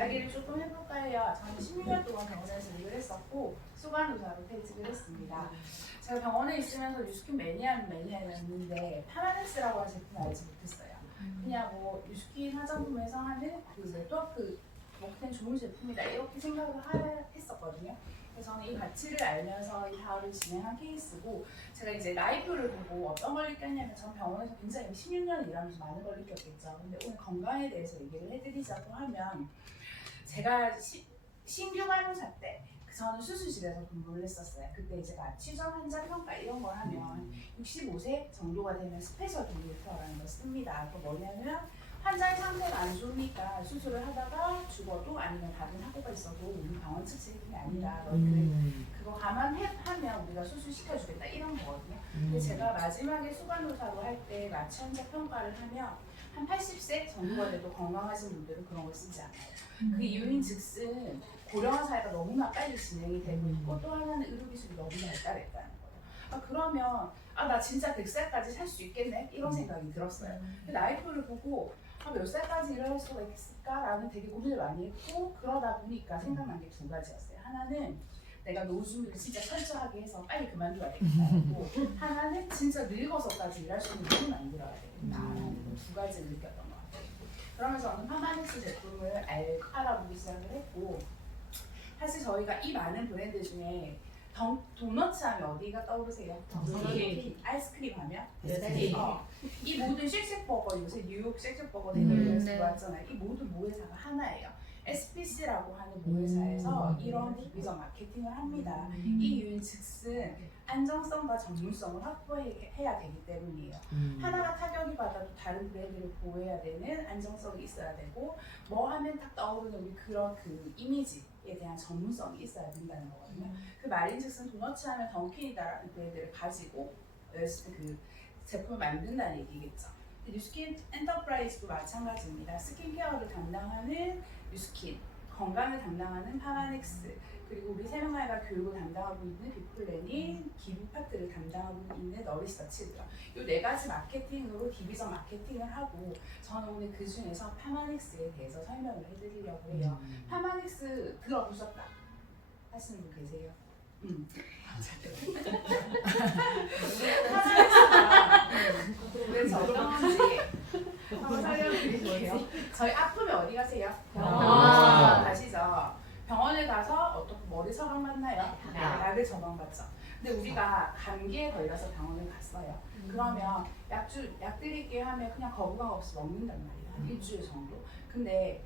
이야기를 조금 해볼까 해요. 저는 16년 동안 병원에서 일을 했었고 수간호사로 퇴직을 했습니다. 제가 병원에 있으면서 뉴스킨 매니아였는데 파라넥스라고 하는 제품 알지 못했어요. 그냥 뭐 뉴스킨 화장품에서 하는 그 네트워크 뭐 그냥 좋은 제품이다 이렇게 생각을 했었거든요. 그래서 저는 이 가치를 알면서 이 사업을 진행한 케이스고, 제가 이제 나이표를 보고 어떤 걸 느꼈냐면, 전 병원에서 굉장히 16년 일하면서 많은 걸 느꼈겠죠. 근데 오늘 건강에 대해서 얘기를 해드리자고 하면, 제가 신규 간호사 때 저는 수술실에서 근무를 했었어요. 그때 이제 취전 환자 평가 이런 걸 하면 65세 정도가 되면 스페셜 컴퓨터라는 걸 씁니다. 또 뭐냐면 환자의 상태가 안 좋으니까 수술을 하다가 죽어도 아니면 다른 사고가 있어도 우리 병원 측 책임이 아니다. 너희들 그거 감안하면 우리가 수술 시켜주겠다 이런 거거든요. 근데 제가 마지막에 수간호사로 할 때 마취 환자 평가를 하면 한 80세 정도가 돼도 건강하신 분들은 그런 걸 쓰지 않아요. 그 이유인 즉슨 고령화 사회가 너무나 빨리 진행이 되고 있고, 또 하나는 의료기술이 너무나 발달했다는 거예요. 그러면 나 진짜 100살까지 살 수 있겠네? 이런 생각이 들었어요. 나이표를 보고 몇 살까지 일할 수가 있을까라는 되게 고민을 많이 했고, 그러다 보니까 생각난 게 두 가지였어요. 하나는 내가 노후 준비를 진짜 철저하게 해서 빨리 그만둬야 되겠다고, 하나는 진짜 늙어서까지 일할 수 있는 돈을 만들어야 되겠다라는 두 가지를 느꼈던 것 같아요. 그러면서 저는 파마닉스 제품을 알아보기 시작을 했고, 사실 저희가 이 많은 브랜드 중에 도너츠 하면 어디가 떠오르세요? 아이스크림 하면? 이 모든 쉑쉑버거, 요새 뉴욕 쉑쉑버거 되게 들어왔잖아요. 이 모든 모회사가 하나예요. SPC라고 하는 모회사에서 이런 디비전 마케팅을 합니다. 이 이유인 즉슨 안정성과 전문성을 확보해야 되기 때문이에요. 하나가 타격이 받아도 다른 브랜드를 보호해야 되는 안정성이 있어야 되고, 뭐 하면 딱 떠오르는 우리 그런 그 이미지에 대한 전문성이 있어야 된다는 거거든요. 그 말인즉슨 도너츠 하면 던킨이다라는 브랜드를 가지고 그 제품을 만든다는 얘기겠죠. 뉴스킨 엔터프라이즈도 마찬가지입니다. 스킨케어를 담당하는 뉴스킨, 건강을 담당하는 파마넥스, 그리고 우리 새마을과 교육을 담당하고 있는 빅플래닛, 기부 파트를 담당하고 있는 너리서치고요. 이 네 가지 마케팅으로 디비전 마케팅을 하고, 저는 오늘 그 중에서 파마넥스에 대해서 설명을 해드리려고 해요. 파마넥스 들어보셨다 하시는 분 계세요? 그래서 어떤 건지 한번 설명드릴게요. 저희 아프면 어디 가세요? 병원 가시죠. 병원에 가서 어떻게 머리 처방 받나요? 약을 처방받죠. 근데 우리가 감기에 걸려서 병원을 갔어요. 그러면 약 드릴게 하면 그냥 거부감 없이 먹는단 말이에요. 한 일주일 정도. 근데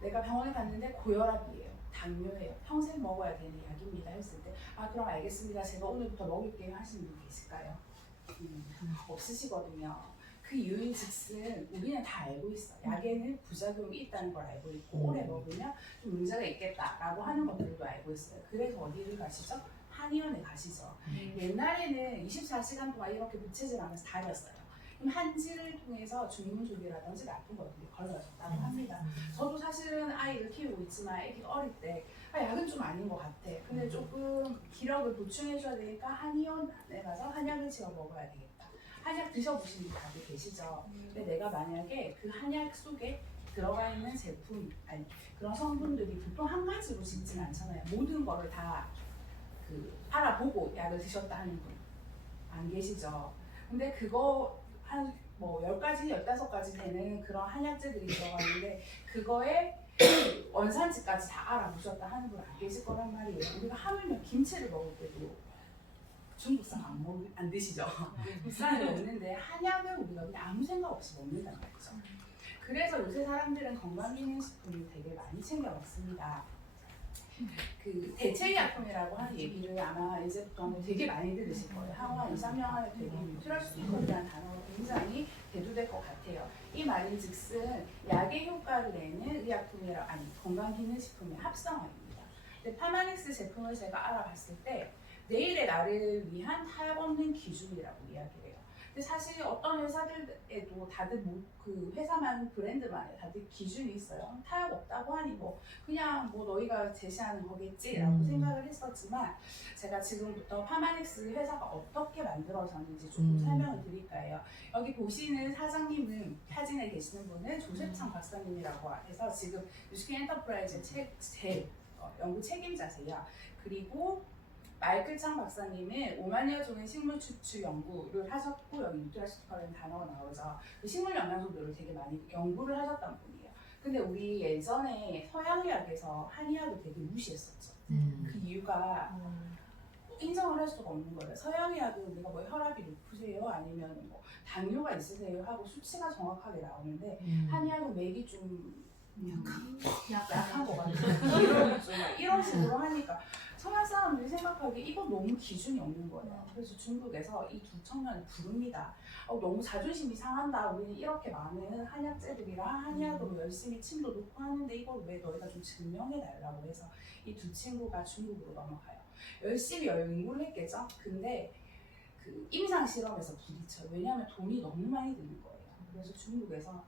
내가 병원에 갔는데 고혈압이에요, 당뇨예요, 평생 먹어야 되는 약입니다 했을 때, 그럼 알겠습니다, 제가 오늘부터 먹을게요 하시는 분 계실까요? 없으시거든요. 그 이유인 즉슨 우리는 다 알고 있어. 약에는 부작용이 있다는 걸 알고 있고, 오래 먹으면 좀 문제가 있겠다라고 하는 것들도 알고 있어요. 그래서 어디를 가시죠? 한의원에 가시죠. 옛날에는 24시간 동안 이렇게 무채질하면서 다녔어요. 그럼 한지를 통해서 중금속이라든지 나쁜 것들이 걸러졌다고 합니다. 저도 사실은 아이를 키우고 있지만 아기가 어릴 때 약은 좀 아닌 것 같아. 근데 조금 기력을 보충해줘야 되니까 한의원에 가서 한약을 지어 먹어야 되겠다. 한약 드셔보신 분 다들 계시죠? 근데 내가 만약에 그 한약 속에 들어가 있는 제품, 아니 그런 성분들이 보통 한 가지로 짓진 않잖아요. 모든 거를 다 알아보고 약을 드셨다 하는 분 안 계시죠? 근데 그거 한 뭐 10가지, 15가지 되는 그런 한약재들이 들어가 있는데, 그거에 원산지까지 다 알아보셨다 하는 분 안 계실 거란 말이에요. 우리가 하물며 김치를 먹을 때도 중국산 안 드시죠? 국산을 먹는데 한약을 우리가 그냥 아무 생각 없이 먹는단 말이죠. 그래서 요새 사람들은 건강기능식품을 되게 많이 챙겨 먹습니다. 그 대체의약품이라고 하는 얘기를 아마 이제부터 되게 많이 들으실 거예요. 향후 한 2, 3년 안에 되게 유출할 수 있다는 단어가 굉장히 대두될 것 같아요. 이 말인즉슨 약의 효과를 내는 의약품이라, 아니 건강기능식품의 합성어입니다. 근데 파마닉스 제품을 제가 알아봤을 때 내일의 나를 위한 타협 없는 기준이라고 이야기를 해요. 근데 사실 어떤 회사들에도 다들 그 회사만 브랜드만에 다들 기준이 있어요. 타협 없다고 하니 뭐 그냥 뭐 너희가 제시하는 거겠지라고 생각을 했었지만 제가 지금부터 파마닉스 회사가 어떻게 만들어졌는지 조금 설명을 드릴까 해요. 여기 보시는 사장님은 사진에 계시는 분은 조세창 박사님이라고 해서 지금 뉴스킨 엔터프라이즈 연구 책임자세요. 그리고 마이클 창 박사님은 5만여 종의 식물 추출 연구를 하셨고 여기 뉴트라시티컬이라는 단어가 나오죠. 그 식물 영양소들을 되게 많이 연구를 하셨던 분이에요. 근데 우리 예전에 서양의학에서 한의학을 되게 무시했었죠. 그 이유가 인정을 할 수가 없는 거예요. 서양의학은 우리가 뭐 혈압이 높으세요? 아니면 뭐 당뇨가 있으세요? 하고 수치가 정확하게 나오는데 한의학은 맥이 좀 약한 거 같아요. 이런 식으로 하니까 서양 사람들이 생각하기에 이건 너무 기준이 없는 거예요. 그래서 중국에서 이 두 청년을 부릅니다. 너무 자존심이 상한다. 우리는 이렇게 많은 한약재들이랑 한의학으로 열심히 침도 놓고 하는데 이걸 왜 너희가 좀 증명해 달라고 해서 이 두 친구가 중국으로 넘어가요. 열심히 연구를 했겠죠. 근데 그 임상 실험에서 부딪혀요. 왜냐하면 돈이 너무 많이 드는 거예요. 그래서 중국에서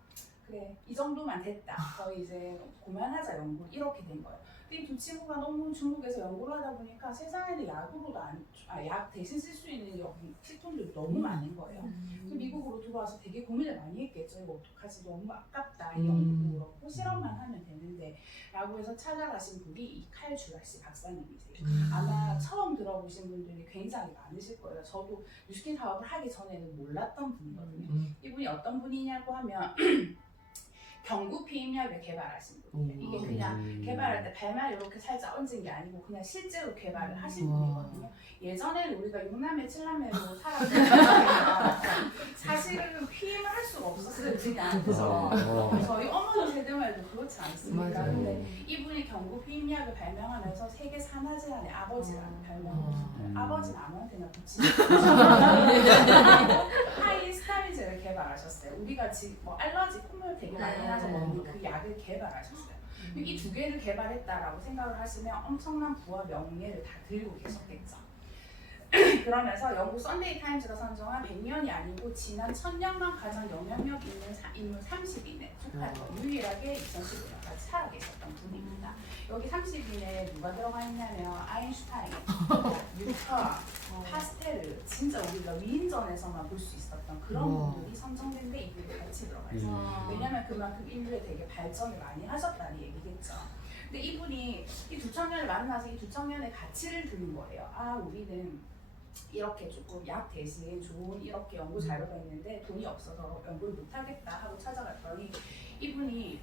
그래 이 정도만 됐다. 거의 이제 그만하자 연구 이렇게 된 거예요. 근데 이 두 친구가 너무 중국에서 연구를 하다 보니까 세상에는 약 대신 쓸 수 있는 필통들이 너무 많은 거예요. 그래서 미국으로 들어와서 되게 고민을 많이 했겠죠. 이거 어떡하지 너무 아깝다. 이 연구도 그렇고 실험만 하면 되는데 라고 해서 찾아가신 분이 이 칼 주라시 박사님이세요. 아마 처음 들어보신 분들이 굉장히 많으실 거예요. 저도 뉴스킨 사업을 하기 전에는 몰랐던 분이거든요. 이분이 어떤 분이냐고 하면 경구 피임약을 개발하신 분이에요. 이게 그냥 개발할 때 발만 이렇게 살짝 얹은 게 아니고 그냥 실제로 개발을 하신 분이거든요. 예전에는 우리가 6남매, 7남매로 살았거든요. 사실은 피임을 할 수가 없었어요. 그냥. 그래서 저희 어머니 세대만 해도 그렇지 않습니까? 근데 이분이 경구 피임약을 발명하면서 세계 산화질환의 아버지라는 별명을 붙어요. 아버지는 아무한테나 붙이지 하이스타미제를 개발하셨어요. 우리가 지금 뭐 알러지 콧물 되게 많이 나서 먹는 그 약을 개발하셨어요. 이 두 개를 개발했다라고 생각을 하시면 엄청난 부와 명예를 다 들고 계셨겠죠. 그러면서 영국 썬데이 타임즈가 선정한 100년이 아니고 지난 1000년간 가장 영향력 있는 인물 30인에 속하여 유일하게 2015년까지 살아계셨던 분입니다. 여기 30인에 누가 들어가 있냐면 아인슈타인, 뉴턴, 파스텔, 진짜 우리가 위인전에서만 볼 수 있었던 그런 분들이 선정된 데 이분이 같이 들어가 있어요. 왜냐면 그만큼 인류에 되게 발전을 많이 하셨다는 얘기겠죠. 근데 이분이 이 두 청년을 만나서 이 두 청년의 가치를 듣는 거예요. 아, 우리는 이렇게 조금 약 대신 좋은 이렇게 연구 자료가 있는데 돈이 없어서 연구를 못하겠다 하고 찾아갔더니 이분이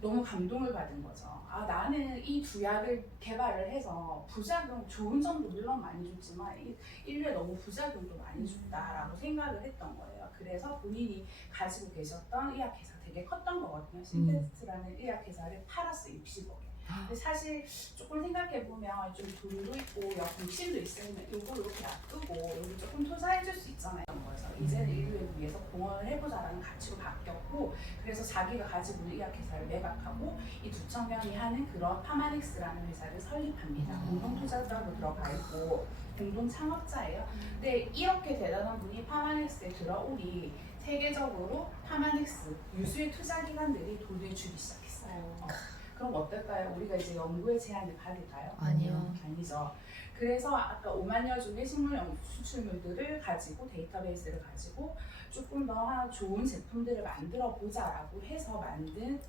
너무 감동을 받은 거죠. 아, 나는 이 두 약을 개발을 해서 부작용, 좋은 점도 물론 많이 줬지만 인류에 너무 부작용도 많이 줬다라고 생각을 했던 거예요. 그래서 본인이 가지고 계셨던 의학회사 되게 컸던 거거든요. 신테스트라는 의학회사를 팔았어요. 60억에. 근데 사실 조금 생각해보면 좀 돈도 있고 욕심도 있으면 이걸 이렇게 놔두고 여기 조금 투자해줄 수 있잖아요. 그래서 이제는 인류를 위해서 공헌을 해보자라는 가치로 바뀌었고 그래서 자기가 가지고 있는 의학회사를 매각하고 이 두 청년이 하는 그런 파마닉스라는 회사를 설립합니다. 공동투자자로 들어가 있고 공동 창업자예요. 근데 이렇게 대단한 분이 파마닉스에 들어오니 세계적으로 파마닉스 유수의 투자 기관들이 돈을 주기 시작했어요. 그럼 어떨까요? 우리가 이제 연구에 제한을 받을까요? 아니요. 아니죠. 그래서 아까 5만여 종의 식물 수출물들을 가지고 데이터베이스를 가지고 조금 더 좋은 제품들을 만들어 보자라고 해서 만든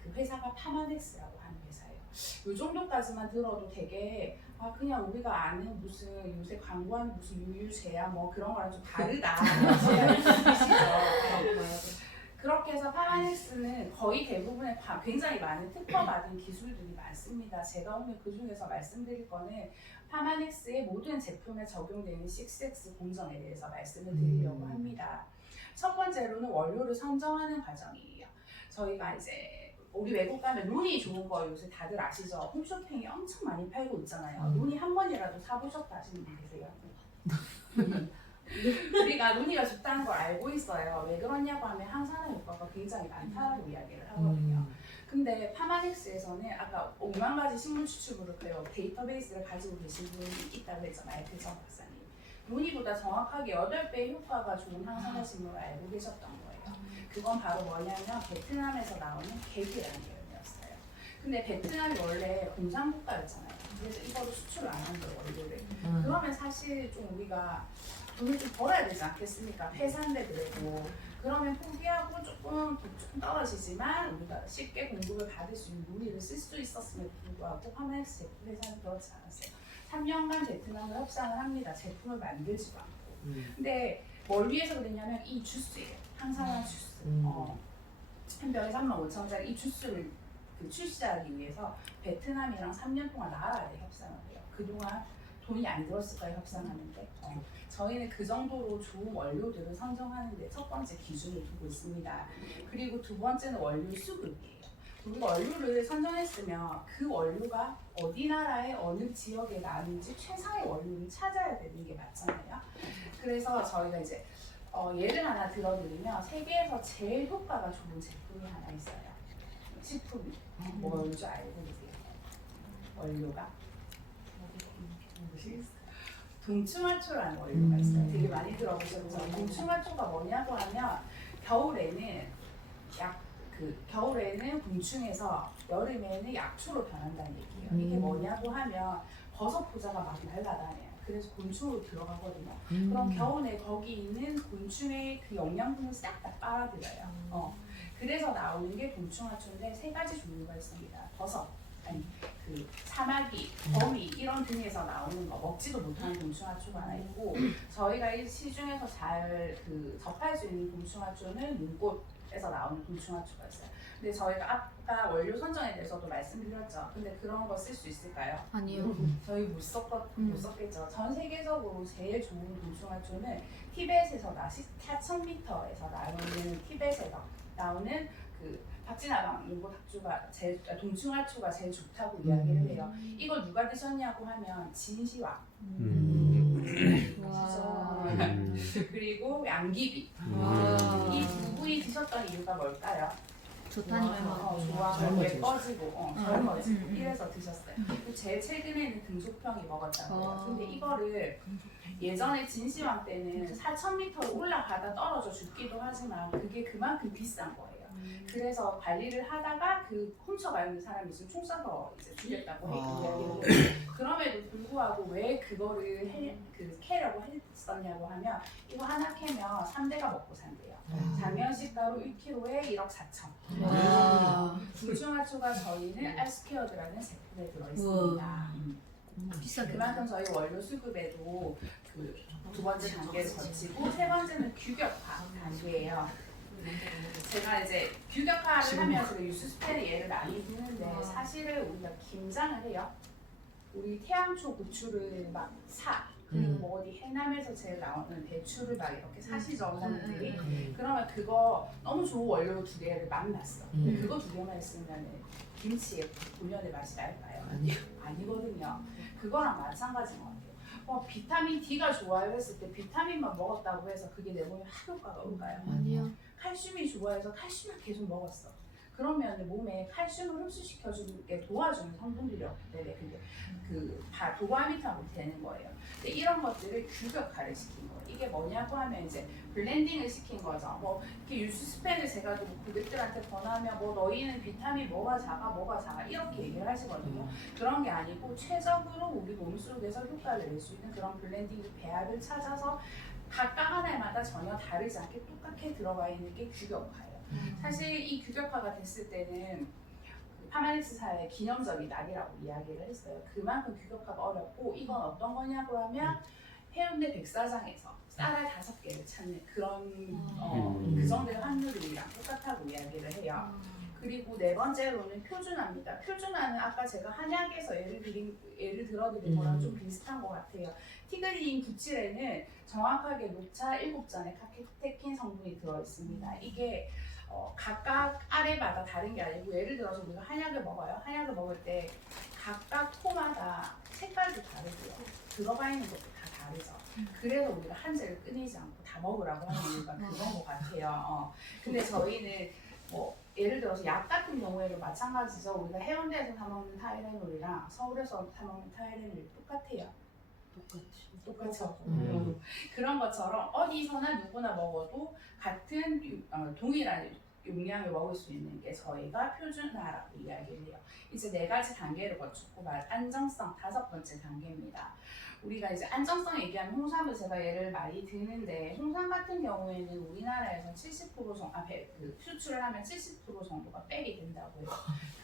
그 회사가 파마닉스라고 하는 회사예요. 이 정도까지만 들어도 되게 그냥 우리가 아는 무슨 요새 광고하는 무슨 유유제야 뭐 그런 거랑 좀 다르다. 그렇게 해서 파마닉스는 거의 대부분의 굉장히 많은 특허받은 기술들이 많습니다. 제가 오늘 그 중에서 말씀드릴 거는 파마닉스의 모든 제품에 적용되는 6X 공정에 대해서 말씀을 드리려고 합니다. 첫 번째로는 원료를 선정하는 과정이에요. 저희가 이제 우리 외국 가면 눈이 좋은 거 요새 다들 아시죠? 홈쇼핑에 엄청 많이 팔고 있잖아요. 눈이 한 번이라도 사보셨다 하시는 분 계세요? 우리가 눈이가 좋다는 걸 알고 있어요. 왜 그러냐고 하면 항산화 효과가 굉장히 많다고 이야기를 하거든요. 근데 파마닉스에서는 아까 5만 가지 식물 추출물을 데이터베이스를 가지고 계신 분이 있다고 했잖아요. 마이클 창 박사님. 논의보다 정확하게 8배의 효과가 좋은 항산화식물을 알고 계셨던 거예요. 그건 바로 뭐냐면 베트남에서 나오는 객이라는 개념이었어요. 근데 베트남이 원래 공산국가였잖아요. 그래서 이거를 수출을 안 한 거예요, 원료를. 그러면 사실 좀 우리가 돈을 좀 벌어야 되지 않겠습니까? 회사인데 그래도. 그러면 포기하고 조금 떨어지지만 우리가 쉽게 공급을 받을 수 있는 논의를 쓸 수 있었음에도 불구하고 파마엑스 제품 회사는 그렇지 않았어요. 3년간 베트남을 협상을 합니다. 제품을 만들지도 않고. 근데 뭘 위해서 그랬냐면 이 주스예요. 항산화 주스. 한 병에 35,000원짜리 이 주스를 출시하기 위해서 베트남이랑 3년 동안 나라에 협상을 해요. 그동안 돈이 안 들었을까요? 협상하는데. 저희는 그 정도로 좋은 원료들을 선정하는데 첫 번째 기준을 두고 있습니다. 그리고 두 번째는 원료 수급이에요. 우리가 원료를 선정했으면 그 원료가 어디 나라의 어느 지역에 나는지 최상의 원료를 찾아야 되는 게 맞잖아요. 그래서 저희가 이제 예를 하나 들어드리면 세계에서 제일 효과가 좋은 제품이 하나 있어요. 식품이 뭔지 알고 계세요? 원료가? 동충하초라는 원료가 있어요. 되게 많이 들어보셨죠? 동충하초가 뭐냐고 하면 겨울에는 겨울에는 곤충에서 여름에는 약초로 변한다는 얘기예요. 이게 뭐냐고 하면 버섯 포자가 막 날아다녀요. 그래서 곤충으로 들어가거든요. 그럼 겨울에 거기 있는 곤충의 그 영양분을 싹 다 빨아들여요. 그래서 나오는 게 동충하초인데 3가지 종류가 있습니다. 버섯, 아니 그 사마귀, 거미 이런 등에서 나오는 거 먹지도 못하는 동충하초가 하나 있고 저희가 이 시중에서 잘 접할 수 있는 동충하초는 눈꽃에서 나오는 동충하초가 있어요. 근데 저희가 아까 원료 선정에 대해서도 말씀드렸죠. 근데 그런 거 쓸 수 있을까요? 아니요. 저희 못 썼겠죠. 전 세계적으로 제일 좋은 동충하초는 티벳에서 4,000m에서 나오는 티벳에서 나오는 박진아방 연구 동충하초가 제일 좋다고 이야기를 해요. 이걸 누가 드셨냐고 하면 진시황, 그리고 양귀비 이 두 분이 드셨던 이유가 뭘까요? 좋다니까. 좋아하고 예뻐지고 젊어지고 이래서 드셨어요. 제일 최근에는 등소평이 먹었다고요. 근데 이거를 예전에 진시황 때는 4,000m로 올라가다 떨어져 죽기도 하지만 그게 그만큼 비싼 거예요. 그래서 관리를 하다가 훔쳐가 있는 사람이 있으면 총 쏴서 이제 죽였다고 해요. 그럼에도 불구하고 왜 그거를 캐려고 했었냐고 하면 이거 하나 캐면 3대가 먹고 산대요. 장면식가루 1kg에 1억 4천. 동충하초가 저희는 알스케어드라는 제품에 들어있습니다. 비싸게. 그만큼 저희 원료 수급에도 두 번째 단계를 거치고 세 번째는 규격화 단계예요. 제가 이제 규격화를 하면서 유수스펜의 예를 많이 드는데 사실은 우리가 김장을 해요. 우리 태양초 고추를 막 사. 그리고 뭐 어디 해남에서 제일 나오는 배추를 막 이렇게 사시죠, 어머니들이. 그러면 그거 너무 좋은 원료 2개를 막 놨어. 그거 2개만 있으면 김치의 본연의 맛이 날까요? 아니거든요. 그거랑 마찬가지인 것 같아요. 비타민 D가 좋아요 했을 때 비타민만 먹었다고 해서 그게 내 몸에 효과가 올까요? 아니요. 칼슘이 좋아해서 칼슘을 계속 먹었어. 그러면 몸에 칼슘을 흡수시켜주게 도와주는 성분들이 없기 때문에 다 도파민하고 되는 거예요. 근데 이런 것들을 규격화를 시킨 거예요. 이게 뭐냐고 하면 이제 블렌딩을 시킨 거죠. 뭐 이렇게 유수스펜을 제가 고객들한테 권하면 뭐 너희는 비타민 뭐가 작아 이렇게 얘기를 하시거든요. 그런 게 아니고 최적으로 우리 몸속에서 효과를 낼 수 있는 그런 블렌딩 배합을 찾아서 각각 하나마다 전혀 다르지 않게 똑같게 들어가 있는 게 규격화예요. 사실 이 규격화가 됐을 때는 파마닉스사의 기념적인 날이라고 이야기를 했어요. 그만큼 규격화가 어렵고 이건 어떤 거냐고 하면 해운대 백사장에서 쌀알 5개를 찾는 그런 그 정도의 확률이랑 똑같다고 이야기를 해요. 그리고 네 번째로는 표준화입니다. 표준화는 아까 제가 한약에서 예를 들어드린 거랑 좀 비슷한 것 같아요. 티그린 97에는 정확하게 녹차 7잔에 카테킨 성분이 들어있습니다. 이게 각각 알에마다 다른 게 아니고 예를 들어서 우리가 한약을 먹어요. 한약을 먹을 때 각각 토마다 색깔도 다르고요. 들어가 있는 것도 다 다르죠. 그래서 우리가 한 재를 끊이지 않고 다 먹으라고 하는 이유가 그런 것 같아요. 근데 저희는 예를 들어서 약 같은 경우에도 마찬가지죠. 우리가 해운대에서 사 먹는 타이레놀이랑 서울에서 사 먹는 타이레놀이 똑같아요. 똑같죠. 그런 것처럼 어디서나 누구나 먹어도 같은 동일한 용량을 먹을 수 있는 게 저희가 표준화라고 이야기를 해요. 이제 4가지 단계를 거쳤고 안정성 5번째 단계입니다. 우리가 이제 안정성 얘기하면 홍삼을 제가 예를 많이 드는데 홍삼 같은 경우에는 우리나라에서 70% 정도 수출을 하면 70% 정도가 백이 된다고 해요.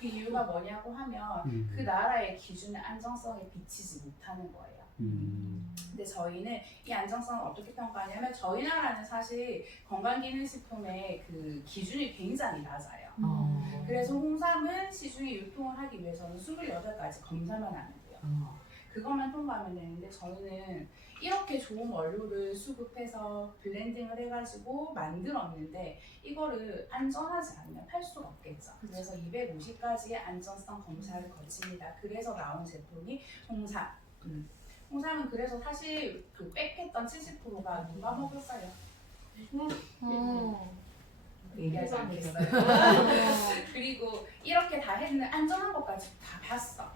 그 이유가 뭐냐고 하면 그 나라의 기준의 안정성에 비치지 못하는 거예요. 근데 저희는 이 안정성을 어떻게 평가하냐면 저희 나라는 사실 건강기능식품의 그 기준이 굉장히 낮아요. 그래서 홍삼은 시중에 유통을 하기 위해서는 28가지 검사만 하면 돼요. 그것만 통과하면 되는데 저희는 이렇게 좋은 원료를 수급해서 블렌딩을 해가지고 만들었는데 이거를 안전하지 않으면 팔 수가 없겠죠. 그래서 250가지의 안전성 검사를 거칩니다. 그래서 나온 제품이 홍삼. 홍삼은 그래서 사실 그 빽했던 70%가 누가 먹었어요? 얘기하지 않겠어요. 그리고 이렇게 다 했는 안전한 것까지 다 봤어.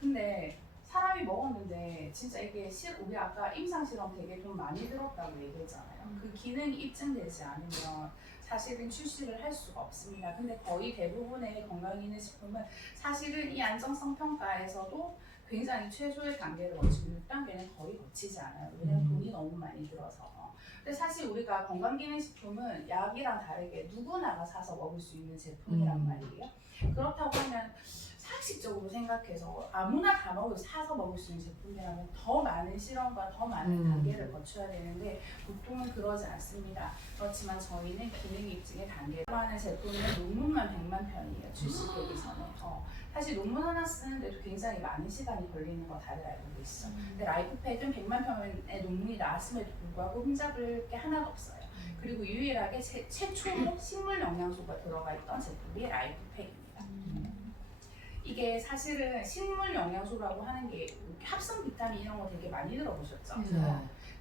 근데 사람이 먹었는데 진짜 이게 우리 아까 임상실험 되게 돈 많이 들었다고 얘기했잖아요. 그 기능이 입증되지 않으면 사실은 출시를 할 수가 없습니다. 근데 거의 대부분의 건강기능식품은 사실은 이 안정성 평가에서도 굉장히 최소의 단계를 거치고 6단계는 거의 거치지 않아요. 왜냐면 돈이 너무 많이 들어서. 근데 사실 우리가 건강기능식품은 약이랑 다르게 누구나가 사서 먹을 수 있는 제품이란 말이에요. 그렇다고 하면 상식적으로 생각해서 아무나 다 사서 먹을 수 있는 제품이라면 더 많은 실험과 더 많은 단계를 거쳐야 되는데 보통은 그러지 않습니다. 그렇지만 저희는 기능 입증의 단계를 하는 제품은 논문만 100만 편이에요. 출시되기 전에. 사실 논문 하나 쓰는데도 굉장히 많은 시간이 걸리는 거 다들 알고 계시죠. 근데 라이프팩은 100만 편의 논문이 나왔음에도 불구하고 흠잡을 게 하나도 없어요. 그리고 유일하게 최초로 식물 영양소가 들어가 있던 제품이 라이프팩입니다. 이게 사실은 식물 영양소라고 하는 게 합성 비타민 이런 거 되게 많이 들어보셨죠?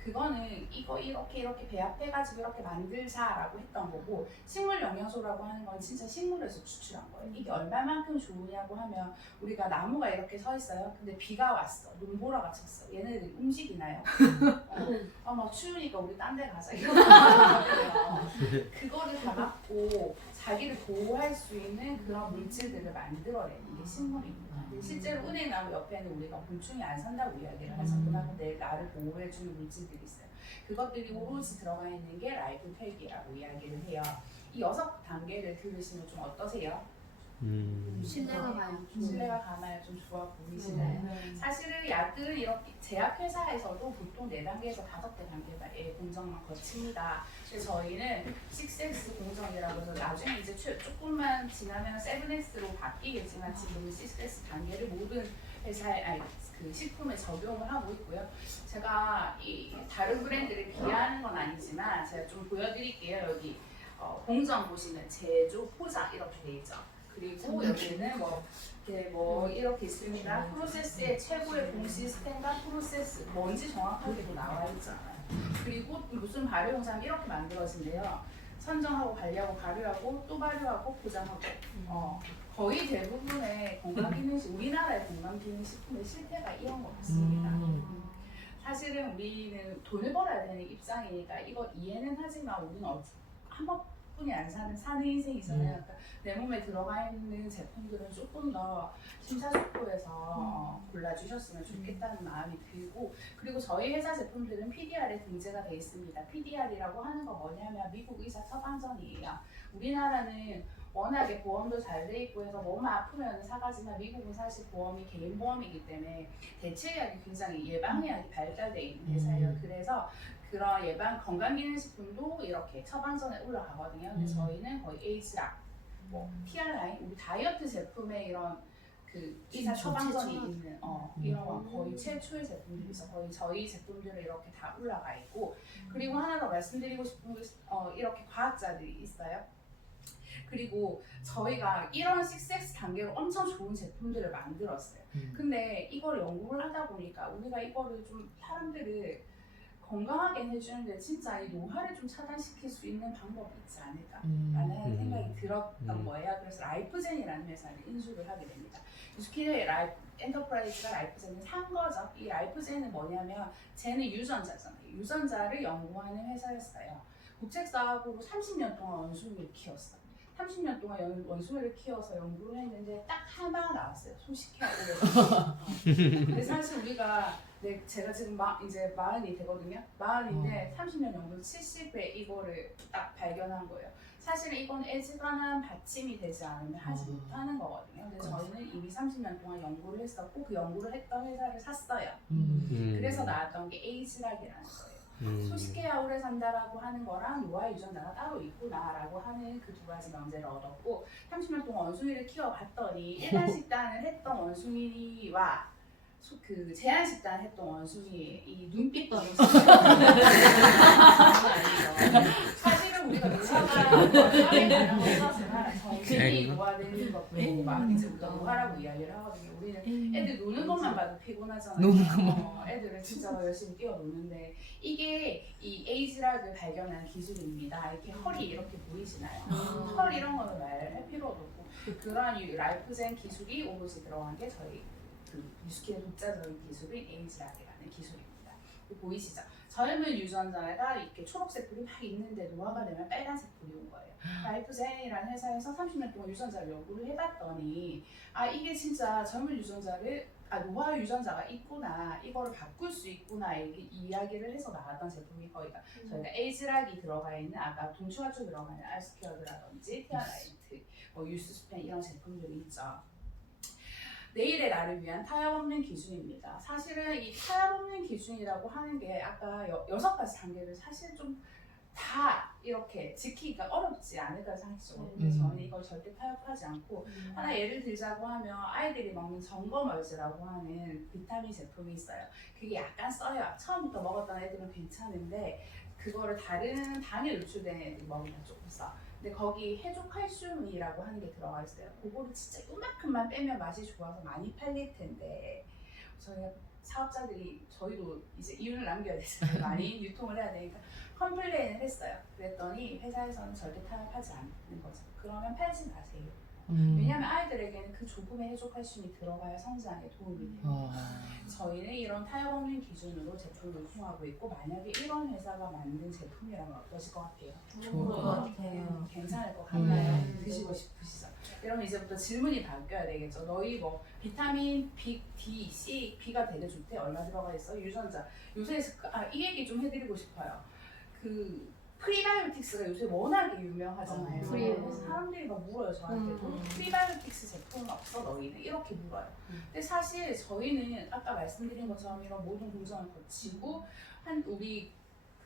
그거는 이거 이렇게 배합해가지고 이렇게 만들자라고 했던 거고 식물 영양소라고 하는 건 진짜 식물에서 추출한 거예요. 이게 얼마만큼 좋으냐고 하면 우리가 나무가 이렇게 서 있어요. 근데 비가 왔어. 눈보라가 쳤어. 얘네들이 움직이나요? 막 추우니까 우리 딴 데 가자. 이런 거거든요. 그거를 다 막고 자기를 보호할 수 있는 그런 물질들을 만들어내는 게 식물입니다. 실제로 은행나무 옆에는 우리가 곤충이 안 산다고 이야기를 하죠. 그만큼 나를 보호해주는 물질들이 있어요. 그것들이 오로지 들어가 있는 게 라이프팩이라고 이야기를 해요. 이 6단계를 들으시면 좀 어떠세요? 신뢰가 가요. 신뢰가 가나요? 좀 좋아 보이시나요? 사실은 약은 이렇게 제약회사에서도 보통 4단계에서 5개 단계의 공정만 거칩니다. 그래서 저희는 6S 공정이라고 해서 나중에 이제 조금만 지나면 7S로 바뀌겠지만 지금은 6S 단계를 모든 회사에 그 식품에 적용을 하고 있고요. 제가 이 다른 브랜드를 비하하는 건 아니지만 제가 좀 보여드릴게요. 여기 공정 보시면 제조, 포장 이렇게 돼 있죠. 그리고 여기는 이렇게 있습니다. 프로세스의 최고의 공 시스템과 프로세스 뭔지 정확하게도 나와 있잖아요. 그리고 무슨 발효용삼 이렇게 만들어진대요. 선정하고 관리하고 발효하고 또 발효하고 포장하고 거의 대부분의 건강기능식 우리나라의 건강기능식품의 실패가 이런 것 같습니다. 사실은 우리는 돈을 벌어야 되는 입장이니까 이거 이해는 하지만 우리는 한 번뿐이 안 사는 인생이잖아요. 그러니까 내 몸에 들어가 있는 제품들은 조금 더 심사숙고해서 골라주셨으면 좋겠다는 마음이 들고 그리고 저희 회사 제품들은 PDR에 등재가 되어 있습니다. PDR이라고 하는 거 뭐냐면 미국 의사 처방전이에요. 우리나라는 워낙에 보험도 잘 돼 있고 해서 몸만 아프면 사가지만 미국은 사실 보험이 개인 보험이기 때문에 대체약이 굉장히 예방약이 발달되어 있는 회사예요. 그래서 그런 예방 건강기능식품도 이렇게 처방전에 올라가거든요. 근데 저희는 거의 에이즈락, TRI, 우리 다이어트 제품에 이런 그 의사 처방전이 있는 이런 건 거의 최초의 제품들이죠. 거의 저희 제품들은 이렇게 다 올라가 있고 그리고 하나 더 말씀드리고 싶은 게 이렇게 과학자들이 있어요. 그리고 저희가 이런 6X 단계로 엄청 좋은 제품들을 만들었어요. 근데 이걸 연구를 하다 보니까 우리가 이거를 좀 사람들을 건강하게 해주는데 진짜 이 노화를 좀 차단시킬 수 있는 방법이 있지 않을까라는 생각이 들었던 거예요. 그래서 라이프젠이라는 회사를 인수를 하게 됩니다. 유스킨의 엔터프라이즈가 라이프젠을 산 거죠. 이 라이프젠은 뭐냐면 쟤는 유전자잖아요. 유전자를 연구하는 회사였어요. 국책사업으로 30년 동안 원숭이를 키웠어. 30년 동안 원숭이를 키워서 연구를 했는데 딱 하나가 나왔어요. 소식해하고 근데 사실 우리가 제가 지금 이제 40이 되거든요. 40인데 30년 연구 70회 이거를 딱 발견한 거예요. 사실은 이건 애지간한 받침이 되지 않으면 하지 못하는 거거든요. 근데 저희는 이미 30년 동안 연구를 했었고 그 연구를 했던 회사를 샀어요. 그래서 나왔던 게 에이즈락이라는 거예요. 소식해야 오래 산다라고 하는 거랑 노화 유전자가 따로 있구나라고 하는 그 두 가지 명제를 얻었고 30년 동안 원숭이를 키워봤더니 일반 식단을 했던 원숭이와 그 제한 식단을 했던 원숭이 이 눈빛 보는 사실은 우리가 노화가 정신이 노화되는 것도 막 이제 우리가 노화라고 이야기를 하거든요. 우리는 애들 노는 것만 봐도 피곤하잖아요. 애들은 진짜 열심히 뛰어노는데 이게 이 에이즈락을 발견한 기술입니다. 이렇게 헐이 이렇게 보이시나요? 헐 이런 거는 말할 필요도 없고 그러한 이 라이프젠 기술이 오롯이 들어간 게 저희 그 유스킨의 독자적인 기술인 에이즈락이라는 기술입니다. 보이시죠? 젊은 유전자가 이렇게 초록색 불이 막 있는데 노화가 되면 빨간색 불이 온 거예요. 라이프젠이라는 회사에서 30년 동안 유전자를 연구를 해봤더니 이게 진짜 젊은 유전자를 노화 유전자가 있구나, 이거를 바꿀 수 있구나 이렇게 이야기를 해서 나왔던 제품이 거의가 저희가 에이즈락이 들어가 있는 아까 동치화초 들어가 있는 알스퀘어드라든지 티아라이트, 유스스펜 이런 제품들이 있죠. 내일의 나를 위한 타협 없는 기준입니다. 사실은 이 타협 없는 기준이라고 하는 게 아까 6가지 단계를 사실 좀 다 이렇게 지키기가 어렵지 않을까 생각했어요. 근데 저는 이걸 절대 타협하지 않고 하나 예를 들자고 하면 아이들이 먹는 정거멀즈라고 하는 비타민 제품이 있어요. 그게 약간 써요. 처음부터 먹었던 애들은 괜찮은데 그거를 다른 당에 노출된 애들이 먹으면 조금 써. 근데 거기 해조칼슘이라고 하는 게 들어가 있어요. 그거를 진짜 요만큼만 빼면 맛이 좋아서 많이 팔릴 텐데 저희가 사업자들이 저희도 이제 이윤을 남겨야 되잖아요. 많이 유통을 해야 되니까 컴플레인을 했어요. 그랬더니 회사에서는 절대 타협하지 않는 거죠. 그러면 팔지 마세요. 왜냐하면 아이들에게는 그 조금의 해조칼슘이 들어가야 성장에 도움이 돼요. 저희는 이런 타협 없는 기준으로 제품을 유통하고 있고 만약에 이런 회사가 만든 제품이라면 어떠실 것 같아요? 좋을 것 같아요. 괜찮을 것 같나요? 드시고 싶으시죠? 그러면 이제부터 질문이 바뀌어야 되겠죠. 너희 뭐 비타민 B, D, C, B가 되게 좋대. 얼마 들어가 있어? 유전자. 요새 이 얘기 좀 해드리고 싶어요. 그 프리바이오틱스가 요새 워낙에 유명하잖아요. 그래서 사람들이 막 물어요 저한테도 프리바이오틱스 제품 없어 너희는? 이렇게 물어요. 근데 사실 저희는 아까 말씀드린 것처럼 이런 모든 공정을 거치고 우리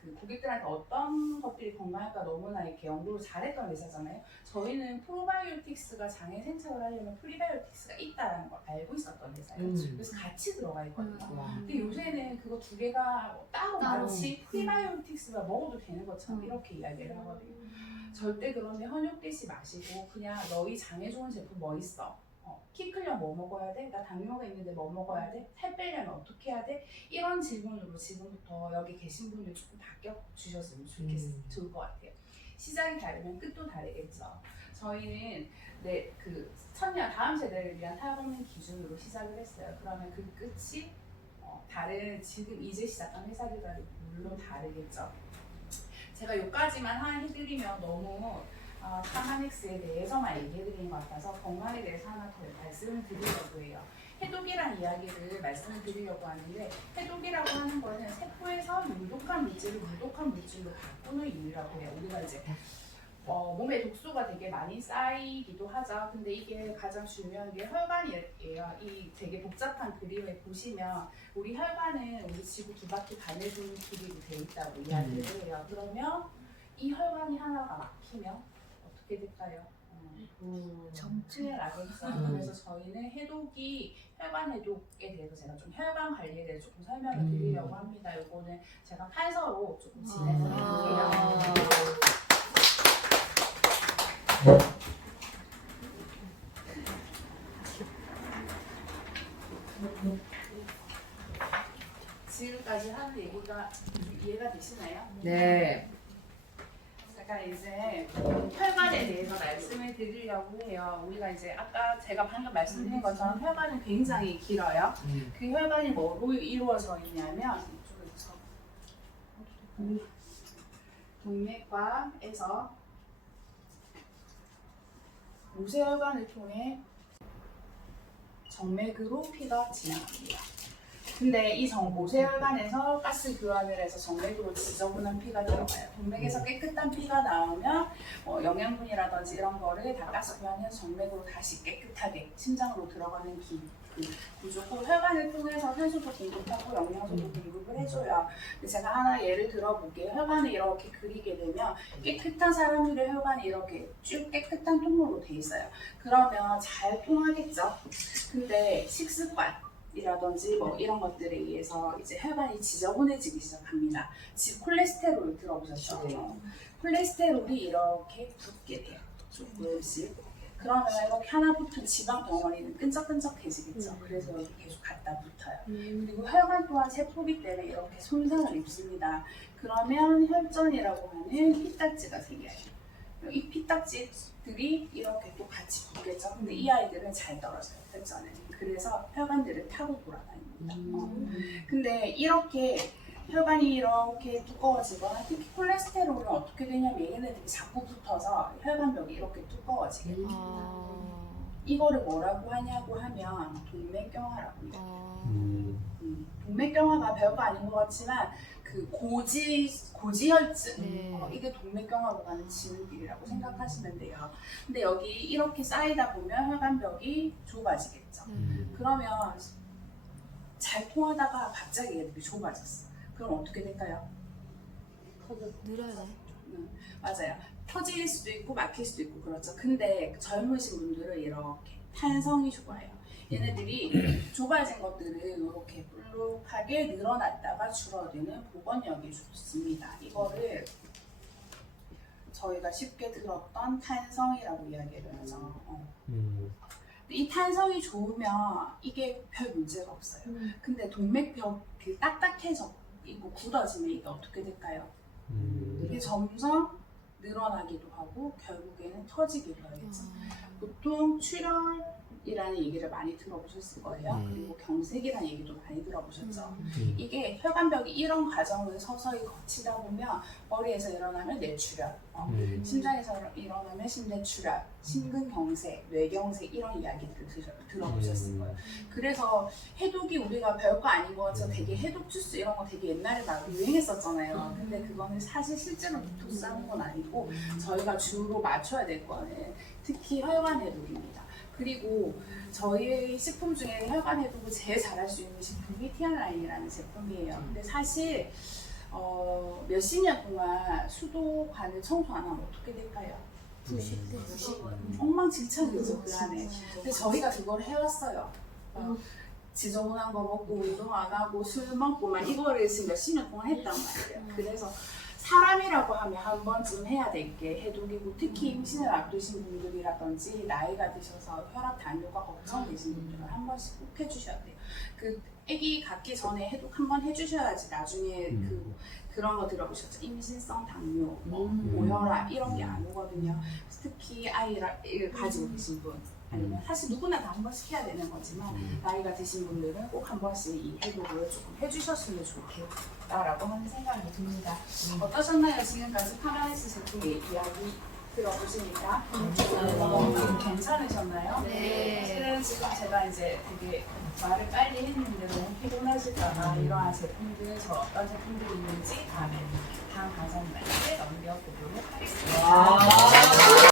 그 고객들한테 어떤 것들이 건강할까 너무나 이렇게 연구를 잘했던 회사잖아요. 저희는 프로바이오틱스가 장애 생착을 하려면 프리바이오틱스가 있다는 걸 알고 있었던 회사예요. 그래서 같이 들어가 있거든요. 근데 요새는 그거 두 개가 따로 마치 프리바이오틱스가 먹어도 되는 것처럼 이렇게 이야기를 하거든요. 절대 그런데 현혹되지 마시고 그냥 너희 장애 좋은 제품 뭐 있어? 키 크려면 뭐 먹어야 돼? 나 당뇨가 있는데 뭐 먹어야 돼? 살 빼려면 어떻게 해야 돼? 이런 질문으로 지금부터 여기 계신 분들 조금 바뀌어주셨으면 좋을 것 같아요. 시작이 다르면 끝도 다르겠죠. 저희는 그 천년 다음 세대를 위한 타협 없는 기준으로 시작을 했어요. 그러면 그 끝이 다른 지금 이제 시작한 회사들과 물론 다르겠죠. 제가 여기까지만 해드리면 너무 카마닉스에 대해서만 얘기해드린 것 같아서 건강에 대해서 하나 더 말씀을 드리려고 해요. 해독이란 이야기를 말씀을 드리려고 하는데 해독이라고 하는 것은 세포에서 유독한 물질을 무독한 물질로 바꾸는 이유라고 해요. 우리가 이제 몸에 독소가 되게 많이 쌓이기도 하죠. 근데 이게 가장 중요한 게 혈관이에요. 이 되게 복잡한 그림을 보시면 우리 혈관은 우리 지구 두 바퀴 반해주는 길이로 되어 있다고 이야기를 해요. 그러면 이 혈관이 하나가 막히면 어떻게 될까요? 정체에 나겠죠. 그래서 저희는 해독이 혈관 해독에 대해서 제가 좀 혈관 관리에 대해서 조금 설명을 드리려고 합니다. 이거는 제가 판서로 조금 진행을 해볼게요. 지금까지 한 얘기가 좀 이해가 되시나요? 네. 제가 이제 혈관에 대해서 말씀을 드리려고 해요. 우리가 이제 아까 제가 방금 말씀드린 것처럼 혈관은 굉장히 길어요. 그 혈관이 뭐로 이루어져 있냐면 이쪽에서 동맥과에서 모세혈관을 통해 정맥으로 피가 지나갑니다. 근데 이 모세혈관에서 가스 교환을 해서 정맥으로 지저분한 피가 들어가요. 동맥에서 깨끗한 피가 나오면 영양분이라든지 이런 거를 다 가스 교환해서 정맥으로 다시 깨끗하게 심장으로 들어가는 그 구조고, 혈관을 통해서 산소도 공급하고 영양소도 공급을 해줘요. 근데 제가 하나 예를 들어볼게요. 혈관을 이렇게 그리게 되면 깨끗한 사람들의 혈관이 이렇게 쭉 깨끗한 통로로 돼 있어요. 그러면 잘 통하겠죠. 근데 식습관 이라든지 뭐 이런 것들에 의해서 이제 혈관이 지저분해지기 시작합니다. 콜레스테롤 들어보셨죠? 콜레스테롤이 이렇게 붙게 돼요. 조금씩. 그러면 이렇게 하나 붙은 지방 덩어리는 끈적끈적해지겠죠. 그래서 여기 계속 갖다 붙어요. 그리고 혈관 또한 세포기 때문에 이렇게 손상을 입습니다. 그러면 혈전이라고 하는 피딱지가 생겨요. 이 피딱지들이 이렇게 또 같이 붙겠죠. 근데 이 아이들은 잘 떨어져요, 혈전은. 그래서 혈관들을 타고 돌아다닙니다. 근데 이렇게 혈관이 이렇게 두꺼워지거나 특히 콜레스테롤은 어떻게 되냐면 얘네들이 자꾸 붙어서 혈관벽이 이렇게 두꺼워지게 돼요. 이거를 뭐라고 하냐고 하면 동맥경화라고 해요. 동맥경화가 별거 아닌 것 같지만 그 고지혈증 이게 동맥경화로 가는 진흙길이라고 생각하시면 돼요. 근데 여기 이렇게 쌓이다 보면 혈관벽이 좁아지겠죠. 그러면 잘 통하다가 갑자기 얘들이 좁아졌어. 그럼 어떻게 될까요? 늘어야 돼. 맞아요. 터질 수도 있고 막힐 수도 있고 그렇죠. 근데 젊으신 분들은 이렇게 탄성이 좋아요. 얘네들이 좁아진 것들을 이렇게 볼록하게 늘어났다가 줄어드는 복원력이 좋습니다. 이거를 저희가 쉽게 들었던 탄성이라고 이야기를 하죠. 이 탄성이 좋으면 이게 별 문제가 없어요. 근데 동맥벽이 딱딱해져 있고 굳어지면 이게 어떻게 될까요? 이게 점점 늘어나기도 하고 결국에는 터지기도 하겠죠. 보통 출혈이라는 얘기를 많이 들어보셨을 거예요. 그리고 경색이라는 얘기도 많이 들어보셨죠. 이게 혈관벽이 이런 과정을 서서히 거치다 보면 머리에서 일어나면 뇌출혈, 심장에서 일어나면 심뇌출혈, 심근경색, 뇌경색 이런 이야기들을 들어보셨을 거예요. 그래서 해독이 우리가 별거 아닌 것 같아서 되게 해독 주스 이런 거 되게 옛날에 막 유행했었잖아요. 근데 그거는 사실 실제로 디톡스 하는 건 아니고 저희가 주로 맞춰야 될 거는 특히 혈관 해독입니다. 그리고 저희 식품 중에 혈관 해독을 제일 잘할 수 있는 제품이 티알라인이라는 제품이에요. 근데 사실 몇십 년 동안 수도관을 청소 안 하면 어떻게 될까요? 부식, 엉망진창이죠 그 안에. 근데 저희가 그걸 해왔어요. 지저분한 거 먹고 운동 안 하고 술 먹고 막 이거를 지금 몇십 년 동안 했단 말이에요. 그래서 사람이라고 하면 한 번쯤 해야 될 게 해독이고, 특히 임신을 앞두신 분들이라든지 나이가 드셔서 혈압 당뇨가 걱정되신 분들은 한 번씩 꼭 해주셔야 돼요. 그 아기 갖기 전에 해독 한 번 해주셔야지 나중에 그런 거 들어보셨죠? 임신성 당뇨, 고혈압 이런 게 안 오거든요. 특히 아이를 가지고 계신 분, 아니면 사실 누구나 다 한 번씩 해야 되는 거지만 나이가 드신 분들은 꼭 한 번씩 이 해독을 조금 해주셨으면 좋겠다라고 하는 생각이 듭니다. 어떠셨나요? 지금까지 파마네스 제품 이야기 들어보시니까 괜찮으셨나요? 네. 실은 지금 제가 이제 되게 말을 빨리 했는데 너무 피곤하실까봐 이러한 제품들, 저 어떤 제품들이 있는지 다음 강사님한테 넘겨보도록 하겠습니다.